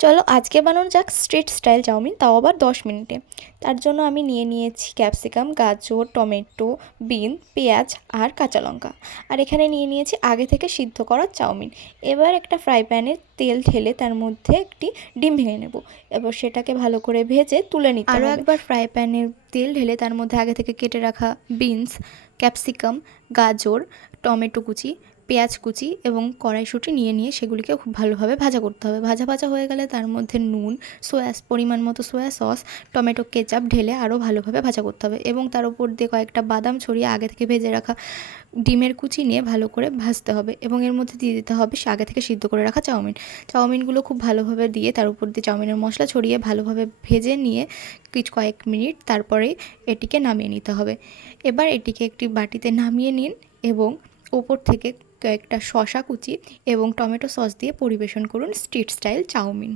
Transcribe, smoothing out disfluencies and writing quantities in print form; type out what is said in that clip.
চলো আজকে বানানো যাক স্ট্রিট স্টাইল চাউমিন, তাও আবার 10 মিনিটে। তার জন্য আমি নিয়েছি ক্যাপসিকাম, গাজর, টমেটো, বিন, পেঁয়াজ আর কাঁচা লঙ্কা। আর এখানে নিয়েছি আগে থেকে সিদ্ধ করা চাউমিন। এবার একটা ফ্রাই প্যানে তেল ঢেলে তার মধ্যে একটি ডিম ভেঙে নেব। এবার সেটাকে ভালো করে ভেজে তুলে নিতে হবে। আরও একবার ফ্রাই প্যানে তেল ঢেলে তার মধ্যে আগে থেকে কেটে রাখা বিনস, ক্যাপসিকাম, গাজর, টমেটো কুচি, পেঁয়াজ কুচি এবং কড়াইশুঁটি নিয়ে সেগুলিকে খুব ভালোভাবে ভাজা করতে হবে। ভাজা হয়ে গেলে তার মধ্যে নুন, পরিমাণ মতো সয়া সস, টমেটো কেচাপ ঢেলে আরও ভালোভাবে ভাজা করতে হবে এবং তার উপর দিয়ে কয়েকটা বাদাম ছড়িয়ে আগে থেকে ভেজে রাখা ডিমের কুচি নিয়ে ভালো করে ভাজতে হবে এবং এর মধ্যে দিয়ে দিতে হবে আগে থেকে সিদ্ধ করে রাখা চাউমিনগুলো খুব ভালোভাবে দিয়ে তার উপর দিয়ে চাউমিনের মশলা ছড়িয়ে ভালোভাবে ভেজে নিয়ে কয়েক মিনিট তারপরে এটিকে নামিয়ে নিতে হবে। এবার এটিকে একটি বাটিতে নামিয়ে নিন এবং ওপর থেকে কয়েকটা শসা কুচি এবং টমেটো সস দিয়ে পরিবেশন করুন স্ট্রিট স্টাইল চাউমিন।